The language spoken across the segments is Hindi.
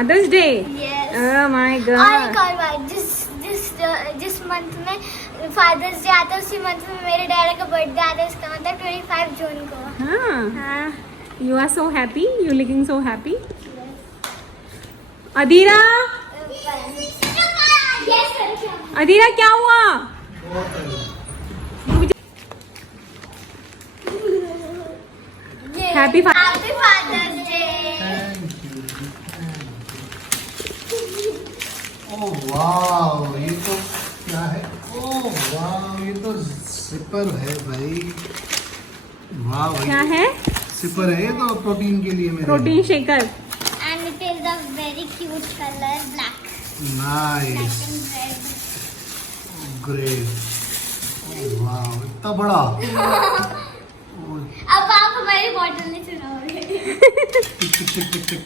Fathers day. Yes. Oh my और गॉड। एक और बात, जिस मंथ में फादर्स डे आता है उसी मंथ में मेरे डैडी का बर्थडे आता है, इसका मतलब 25 जून को। हाँ, हाँ। You are so happy, you looking so happy. Adhira, Adhira क्या हुआ? Happy Father's Day. Oh wow, ये तो क्या है? ओह वाव, ये तो सिपर है भाई। वाह भाई, क्या है? सिपर है ये तो प्रोटीन के लिए मेरे। Protein shaker. And it is a very cute color, black nice, and red. Great. Oh wow, इतना बड़ा। अब आप हमारी बॉटल नहीं सुनाओगे। Tick tick tick tick tick.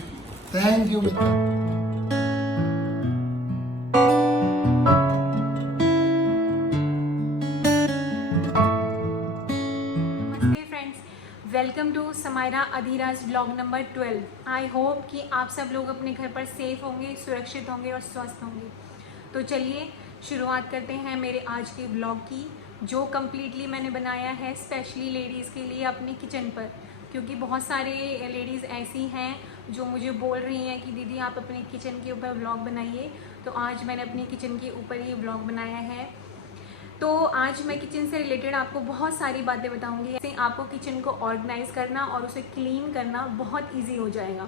Thank you मित्र। Welcome to Samaira Adhiraj blog number 12। I hope कि आप सब लोग अपने घर पर सेफ होंगे, सुरक्षित होंगे और स्वस्थ होंगे। तो चलिए शुरुआत करते हैं मेरे आज के ब्लॉग की, जो कम्प्लीटली मैंने बनाया है स्पेशली लेडीज़ के लिए अपने किचन पर, क्योंकि बहुत सारे लेडीज़ ऐसी हैं जो मुझे बोल रही हैं कि दीदी आप अपने किचन के ऊपर ब्लॉग बनाइए। तो आज मैंने अपने किचन के ऊपर ही ब्लॉग बनाया है। तो आज मैं किचन से रिलेटेड आपको बहुत सारी बातें बताऊंगी। जैसे आपको किचन को ऑर्गेनाइज करना और उसे क्लीन करना बहुत इजी हो जाएगा।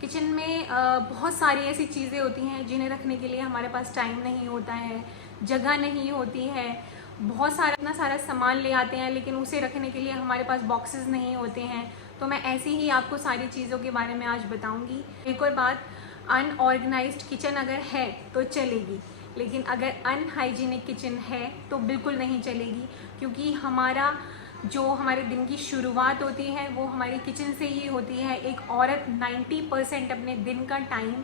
किचन में बहुत सारी ऐसी चीज़ें होती हैं जिन्हें रखने के लिए हमारे पास टाइम नहीं होता है, जगह नहीं होती है। बहुत सारा इतना सारा सामान ले आते हैं लेकिन उसे रखने के लिए हमारे पास बॉक्सेस नहीं होते हैं। तो मैं ऐसे ही आपको सारी चीज़ों के बारे में आज बताऊँगी। एक और बात, अनऑर्गेनाइज्ड किचन अगर है तो चलेगी, लेकिन अगर अनहाइजीनिक किचन है तो बिल्कुल नहीं चलेगी, क्योंकि हमारे दिन की शुरुआत होती है वो हमारी किचन से ही होती है। एक औरत 90% अपने दिन का टाइम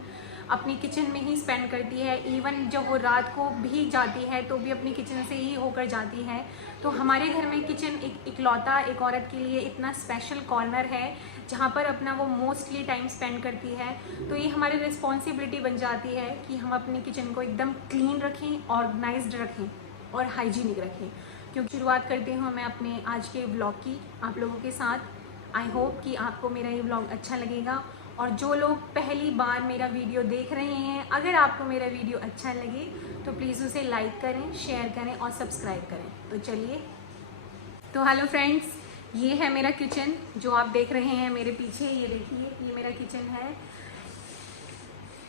अपनी किचन में ही स्पेंड करती है। इवन जब वो रात को भी जाती है तो भी अपनी किचन से ही होकर जाती है। तो हमारे घर में किचन इकलौता एक औरत के लिए इतना स्पेशल कॉर्नर है जहाँ पर अपना वो मोस्टली टाइम स्पेंड करती है। तो ये हमारी रिस्पॉन्सिबिलिटी बन जाती है कि हम अपनी किचन को एकदम क्लीन रखें, ऑर्गेनाइज्ड रखें और हाइजीनिक रखें। क्योंकि शुरुआत करती हूँ मैं अपने आज के व्लॉग की आप लोगों के साथ। आई होप कि आपको मेरा ये व्लॉग अच्छा लगेगा। और जो लोग पहली बार मेरा वीडियो देख रहे हैं, अगर आपको मेरा वीडियो अच्छा लगे तो प्लीज़ उसे लाइक करें, शेयर करें और सब्सक्राइब करें। तो चलिए, तो हेलो फ्रेंड्स, ये है मेरा किचन जो आप देख रहे हैं मेरे पीछे। ये देखिए, ये मेरा किचन है।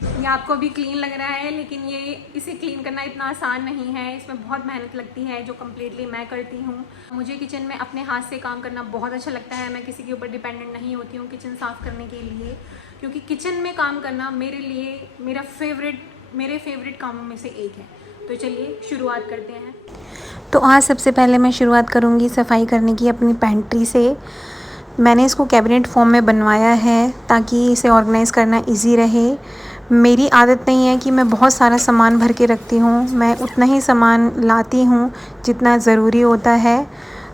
ये आपको भी क्लीन लग रहा है, लेकिन इसे क्लीन करना इतना आसान नहीं है। इसमें बहुत मेहनत लगती है जो कम्प्लीटली मैं करती हूँ। मुझे किचन में अपने हाथ से काम करना बहुत अच्छा लगता है। मैं किसी के ऊपर डिपेंडेंट नहीं होती हूँ किचन साफ़ करने के लिए, क्योंकि किचन में काम करना मेरे लिए मेरे फेवरेट कामों में से एक है। तो चलिए शुरुआत करते हैं। तो आज सबसे पहले मैं शुरुआत करूँगी सफाई करने की अपनी पेंट्री से। मैंने इसको कैबिनेट फॉर्म में बनवाया है ताकि इसे ऑर्गेनाइज़ करना इजी रहे। मेरी आदत नहीं है कि मैं बहुत सारा सामान भर के रखती हूँ। मैं उतना ही सामान लाती हूँ जितना ज़रूरी होता है,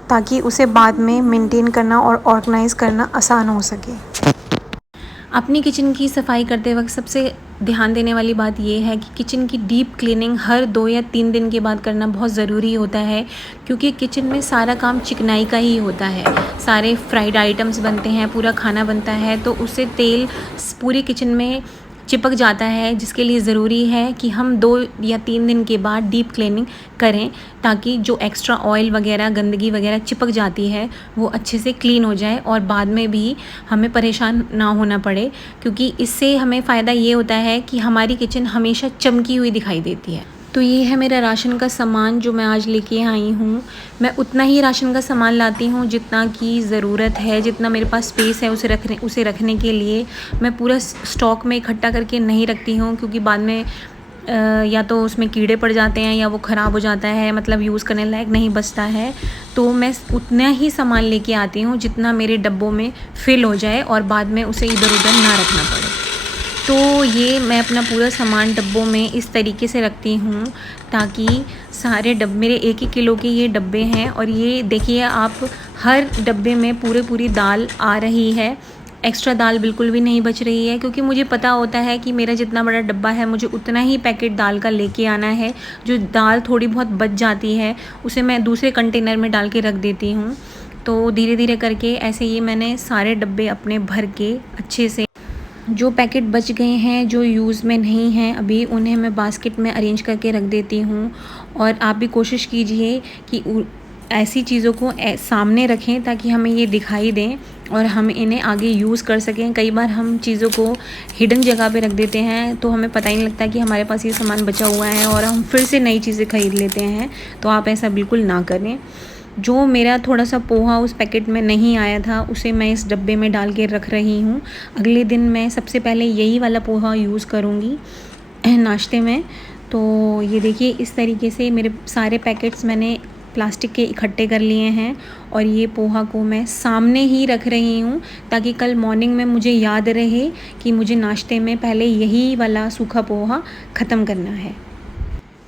ताकि उसे बाद में मेंटेन करना और ऑर्गेनाइज़ करना आसान हो सके। अपनी किचन की सफाई करते वक्त सबसे ध्यान देने वाली बात यह है कि किचन की डीप क्लीनिंग हर 2 या 3 दिन के बाद करना बहुत ज़रूरी होता है, क्योंकि किचन में सारा काम चिकनाई का ही होता है। सारे फ्राइड आइटम्स बनते हैं, पूरा खाना बनता है, तो उससे तेल पूरी किचन में चिपक जाता है, जिसके लिए ज़रूरी है कि हम 2 या 3 दिन के बाद डीप क्लीनिंग करें, ताकि जो एक्स्ट्रा ऑयल वगैरह, गंदगी वगैरह चिपक जाती है वो अच्छे से क्लीन हो जाए और बाद में भी हमें परेशान ना होना पड़े। क्योंकि इससे हमें फ़ायदा ये होता है कि हमारी किचन हमेशा चमकी हुई दिखाई देती है। तो ये है मेरा राशन का सामान जो मैं आज लेके आई हूँ। मैं उतना ही राशन का सामान लाती हूँ जितना की ज़रूरत है, जितना मेरे पास स्पेस है उसे रखने के लिए। मैं पूरा स्टॉक में इकट्ठा करके नहीं रखती हूँ, क्योंकि बाद में या तो उसमें कीड़े पड़ जाते हैं या वो ख़राब हो जाता है, मतलब यूज़ करने लायक नहीं बचता है। तो मैं उतना ही सामान लेके आती हूँ जितना मेरे डब्बों में फ़िल हो जाए और बाद में उसे इधर उधर ना रखना पड़े। तो ये मैं अपना पूरा सामान डब्बों में इस तरीके से रखती हूँ ताकि सारे डब्बे, मेरे 1-1 किलो के ये डब्बे हैं। और ये देखिए आप, हर डब्बे में पूरी दाल आ रही है। एक्स्ट्रा दाल बिल्कुल भी नहीं बच रही है, क्योंकि मुझे पता होता है कि मेरा जितना बड़ा डब्बा है मुझे उतना ही पैकेट दाल का लेके आना है। जो दाल थोड़ी बहुत बच जाती है उसे मैं दूसरे कंटेनर में डाल के रख देती हूँ। तो धीरे धीरे करके ऐसे ही मैंने सारे डब्बे अपने भर के अच्छे से, जो पैकेट बच गए हैं जो यूज़ में नहीं हैं अभी, उन्हें मैं बास्केट में अरेंज करके रख देती हूँ। और आप भी कोशिश कीजिए कि ऐसी चीज़ों को सामने रखें ताकि हमें ये दिखाई दें और हम इन्हें आगे यूज़ कर सकें। कई बार हम चीज़ों को हिडन जगह पे रख देते हैं तो हमें पता ही नहीं लगता कि हमारे पास ये सामान बचा हुआ है और हम फिर से नई चीज़ें ख़रीद लेते हैं। तो आप ऐसा बिल्कुल ना करें। जो मेरा थोड़ा सा पोहा उस पैकेट में नहीं आया था उसे मैं इस डब्बे में डाल के रख रही हूँ। अगले दिन मैं सबसे पहले यही वाला पोहा यूज़ करूँगी नाश्ते में। तो ये देखिए, इस तरीके से मेरे सारे पैकेट्स मैंने प्लास्टिक के इकट्ठे कर लिए हैं और ये पोहा को मैं सामने ही रख रही हूँ ताकि कल मॉर्निंग में मुझे याद रहे कि मुझे नाश्ते में पहले यही वाला सूखा पोहा ख़त्म करना है।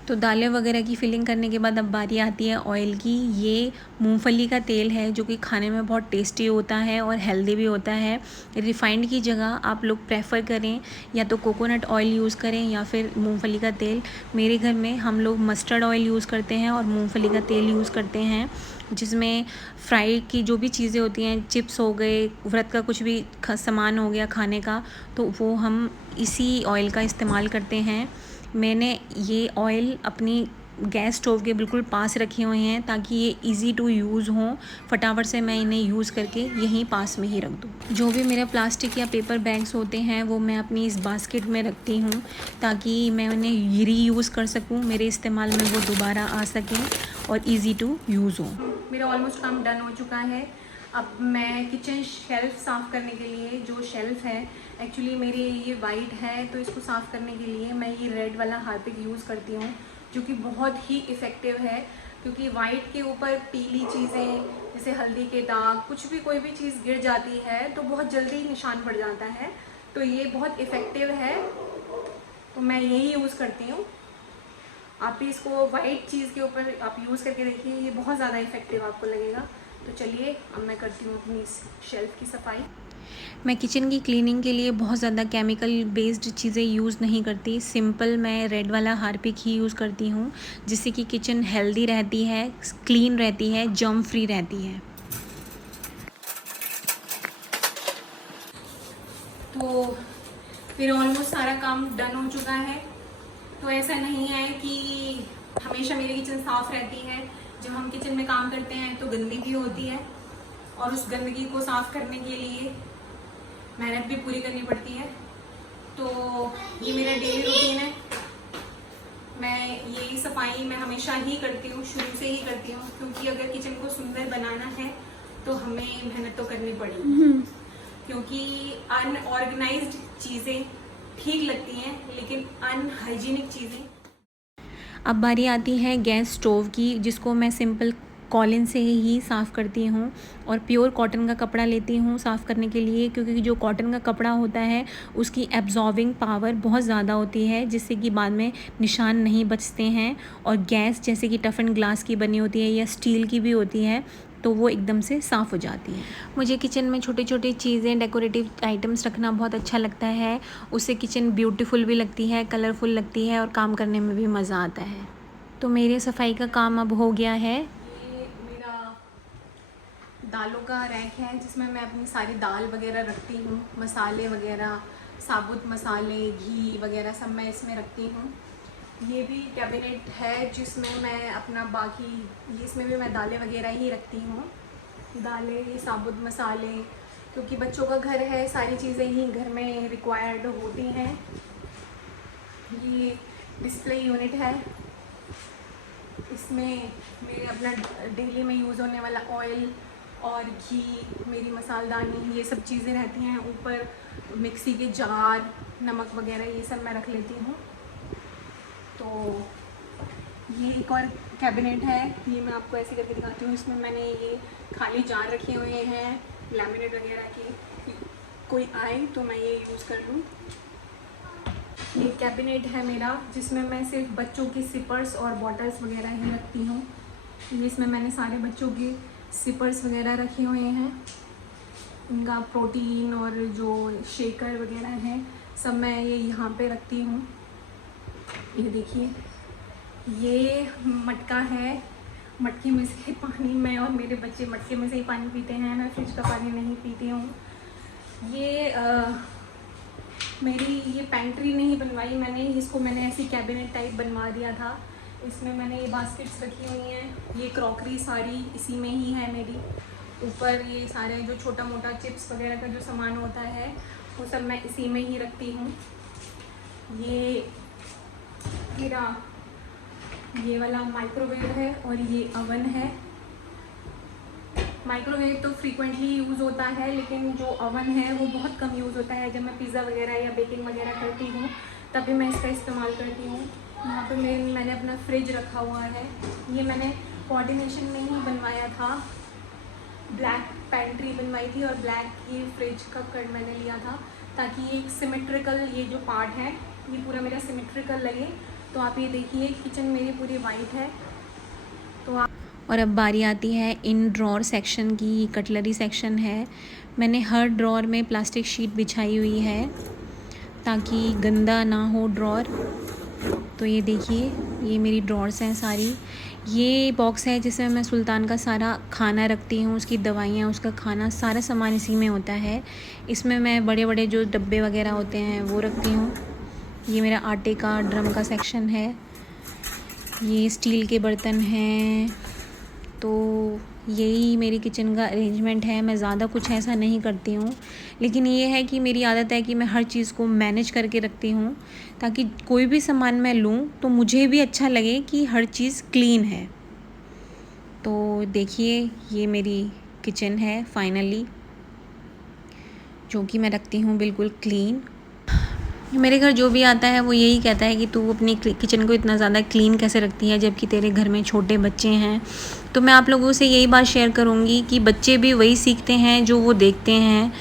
तो दालें वगैरह की फिलिंग करने के बाद अब बारी आती है ऑयल की। ये मूंगफली का तेल है जो कि खाने में बहुत टेस्टी होता है और हेल्दी भी होता है। रिफाइंड की जगह आप लोग प्रेफर करें या तो कोकोनट ऑयल यूज़ करें या फिर मूंगफली का तेल। मेरे घर में हम लोग मस्टर्ड ऑयल यूज़ करते हैं और मूंगफली का तेल यूज़ करते हैं, जिसमें फ्राई की जो भी चीज़ें होती हैं, चिप्स हो गए, व्रत का कुछ भी सामान हो गया खाने का, तो वो हम इसी ऑयल का इस्तेमाल करते हैं। मैंने ये ऑयल अपनी गैस स्टोव के बिल्कुल पास रखे हुए हैं ताकि ये इजी टू यूज़ हों। फटाफट से मैं इन्हें यूज़ करके यहीं पास में ही रख दूँ। जो भी मेरा प्लास्टिक या पेपर बैग्स होते हैं वो मैं अपनी इस बास्केट में रखती हूँ ताकि मैं उन्हें रीयूज़ कर सकूँ, मेरे इस्तेमाल में वो दोबारा आ सकें और इजी टू यूज़ हो। मेरा ऑलमोस्ट काम डन हो चुका है। अब मैं किचन शेल्फ़ साफ़ करने के लिए, जो शेल्फ़ है एक्चुअली मेरी ये वाइट है तो इसको साफ़ करने के लिए मैं ये रेड वाला हार्पिक यूज़ करती हूँ जो कि बहुत ही इफ़ेक्टिव है। क्योंकि वाइट के ऊपर पीली चीज़ें जैसे हल्दी के दाग, कुछ भी कोई भी चीज़ गिर जाती है तो बहुत जल्दी निशान पड़ जाता है। तो ये बहुत इफ़ेक्टिव है, तो मैं यही यूज़ करती हूँ। आप भी इसको वाइट चीज़ के ऊपर आप यूज़ करके देखिए, ये बहुत ज़्यादा इफ़ेक्टिव आपको लगेगा। तो चलिए अब मैं करती हूँ अपनी इस शेल्फ़ की सफाई। मैं किचन की क्लीनिंग के लिए बहुत ज़्यादा केमिकल बेस्ड चीज़ें यूज़ नहीं करती। सिंपल मैं रेड वाला हार्पिक ही यूज़ करती हूँ, जिससे कि किचन हेल्दी रहती है, क्लीन रहती है, जर्म फ्री रहती है। तो फिर ऑलमोस्ट सारा काम डन हो चुका है। तो ऐसा नहीं है कि हमेशा मेरी किचन साफ़ रहती है। जब हम किचन में काम करते हैं तो गंदगी होती है और उस गंदगी को साफ़ करने के लिए मेहनत भी पूरी करनी पड़ती है। तो ये मेरा डेली रूटीन है। मैं यही सफाई मैं हमेशा ही करती हूँ, शुरू से ही करती हूँ, क्योंकि अगर किचन को सुंदर बनाना है तो हमें मेहनत तो करनी पड़ेगी। क्योंकि अनऑर्गेनाइज्ड चीज़ें ठीक लगती हैं लेकिन अनहाइजीनिक चीज़ें। अब बारी आती है गैस स्टोव की, जिसको मैं सिंपल कॉलिन से ही साफ़ करती हूँ और प्योर कॉटन का कपड़ा लेती हूँ साफ़ करने के लिए, क्योंकि जो कॉटन का कपड़ा होता है उसकी एब्जॉर्बिंग पावर बहुत ज़्यादा होती है, जिससे कि बाद में निशान नहीं बचते हैं। और गैस जैसे कि टफन ग्लास की बनी होती है या स्टील की भी होती है तो वो एकदम से साफ़ हो जाती है। मुझे किचन में छोटी छोटी चीज़ें, डेकोरेटिव आइटम्स रखना बहुत अच्छा लगता है। उससे किचन ब्यूटीफुल भी लगती है, कलरफुल लगती है और काम करने में भी मज़ा आता है। तो मेरे सफाई का काम अब हो गया है। दालों का रैक है जिसमें मैं अपनी सारी दाल वगैरह रखती हूँ, मसाले वगैरह, साबुत मसाले, घी वगैरह सब मैं इसमें रखती हूँ। ये भी कैबिनेट है जिसमें मैं अपना बाकी, इसमें भी मैं दालें वगैरह ही रखती हूँ। दालें, ये साबुत मसाले, क्योंकि बच्चों का घर है, सारी चीज़ें ही घर में रिक्वायर्ड होती हैं। ये डिस्प्ले यूनिट है, इसमें मेरे अपना डेली में यूज़ होने वाला ऑयल और घी, मेरी मसालदानी, ये सब चीज़ें रहती हैं। ऊपर मिक्सी के जार, नमक वगैरह ये सब मैं रख लेती हूँ। तो ये एक और कैबिनेट है, ये मैं आपको ऐसे करके दिखाती हूँ। इसमें मैंने ये खाली जार रखे हुए हैं लैमिनेट वगैरह के, कोई आए तो मैं ये यूज़ कर लूँ। ये कैबिनेट है मेरा जिसमें मैं सिर्फ बच्चों की सिपर्स और बॉटल्स वगैरह ही रखती हूँ। इसमें मैंने सारे बच्चों के सिपर्स वगैरह रखे हुए हैं। इनका प्रोटीन और जो शेकर वगैरह हैं सब मैं ये यहाँ पे रखती हूँ। ये देखिए, ये मटका है, मटके में से पानी, मैं और मेरे बच्चे मटके में से ही पानी पीते हैं, मैं फ्रिज का पानी नहीं पीती हूँ। ये मेरी ये पैंट्री नहीं बनवाई मैंने, इसको मैंने ऐसी कैबिनेट टाइप बनवा दिया था। इसमें मैंने ये बास्केट्स रखी हुई हैं, ये क्रॉकरी सारी इसी में ही है मेरी। ऊपर ये सारे जो छोटा मोटा चिप्स वगैरह का जो सामान होता है वो सब मैं इसी में ही रखती हूँ। ये मेरा ये वाला माइक्रोवेव है और ये अवन है। माइक्रोवेव तो फ्रीक्वेंटली यूज़ होता है, लेकिन जो अवन है वो बहुत कम यूज़ होता है। जब मैं पिज़्ज़ा वगैरह या बेकिंग वगैरह करती हूँ तभी मैं इसका इस्तेमाल करती हूँ। यहाँ पे मैंने अपना फ्रिज रखा हुआ है। ये मैंने कोऑर्डिनेशन में ही बनवाया था, ब्लैक पैंट्री बनवाई थी और ब्लैक ये फ्रिज का कट मैंने लिया था ताकि ये एक सिमेट्रिकल, ये जो पार्ट है ये पूरा मेरा सिमेट्रिकल लगे। तो आप ये देखिए, किचन मेरी पूरी वाइट है। तो आप और अब बारी आती है इन ड्रॉर सेक्शन की। कटलरी सेक्शन है। मैंने हर ड्रॉर में प्लास्टिक शीट बिछाई हुई है ताकि गंदा ना हो ड्रॉर। तो ये देखिए, ये मेरी ड्रॉर्स हैं सारी। ये बॉक्स है जिसमें मैं सुल्तान का सारा खाना रखती हूँ, उसकी दवाइयाँ, उसका खाना, सारा सामान इसी में होता है। इसमें मैं बड़े बड़े जो डब्बे वगैरह होते हैं वो रखती हूँ। ये मेरा आटे का ड्रम का सेक्शन है। ये स्टील के बर्तन हैं। तो यही मेरी किचन का अरेंजमेंट है। मैं ज़्यादा कुछ ऐसा नहीं करती हूँ, लेकिन ये है कि मेरी आदत है कि मैं हर चीज़ को मैनेज करके रखती हूँ ताकि कोई भी सामान मैं लूँ तो मुझे भी अच्छा लगे कि हर चीज़ क्लीन है। तो देखिए, ये मेरी किचन है फाइनली, जो कि मैं रखती हूँ बिल्कुल क्लीन। मेरे घर जो भी आता है वो यही कहता है कि तू अपनी किचन को इतना ज़्यादा क्लीन कैसे रखती है जबकि तेरे घर में छोटे बच्चे हैं। तो मैं आप लोगों से यही बात शेयर करूँगी कि बच्चे भी वही सीखते हैं जो वो देखते हैं।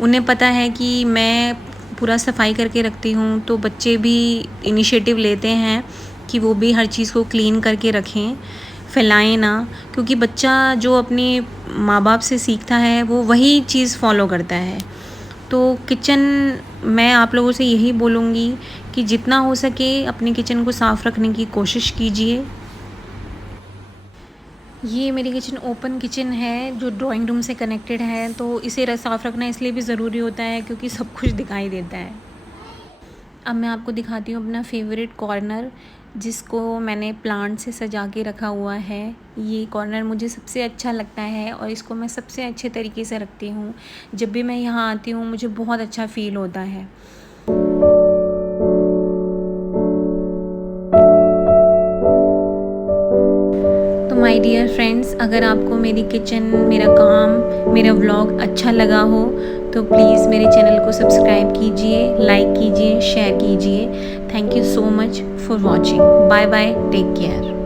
उन्हें पता है कि मैं पूरा सफाई करके रखती हूँ, तो बच्चे भी इनिशिएटिव लेते हैं कि वो भी हर चीज़ को क्लीन करके रखें, फैलाएं ना। क्योंकि बच्चा जो अपने माँ बाप से सीखता है वो वही चीज़ फॉलो करता है। तो किचन, मैं आप लोगों से यही बोलूँगी कि जितना हो सके अपनी किचन को साफ़ रखने की कोशिश कीजिए। ये मेरी किचन ओपन किचन है जो ड्राइंग रूम से कनेक्टेड है, तो इसे साफ़ रखना इसलिए भी ज़रूरी होता है क्योंकि सब कुछ दिखाई देता है। अब मैं आपको दिखाती हूँ अपना फेवरेट कॉर्नर, जिसको मैंने प्लांट से सजा के रखा हुआ है। ये कॉर्नर मुझे सबसे अच्छा लगता है और इसको मैं सबसे अच्छे तरीके से रखती हूँ। जब भी मैं यहाँ आती हूँ मुझे बहुत अच्छा फ़ील होता है। तो माय डियर फ्रेंड्स, अगर आपको मेरी किचन, मेरा काम, मेरा व्लॉग अच्छा लगा हो तो प्लीज़ मेरे चैनल को सब्सक्राइब कीजिए, लाइक कीजिए, शेयर कीजिए। Thank you so much for watching. Bye bye, take care.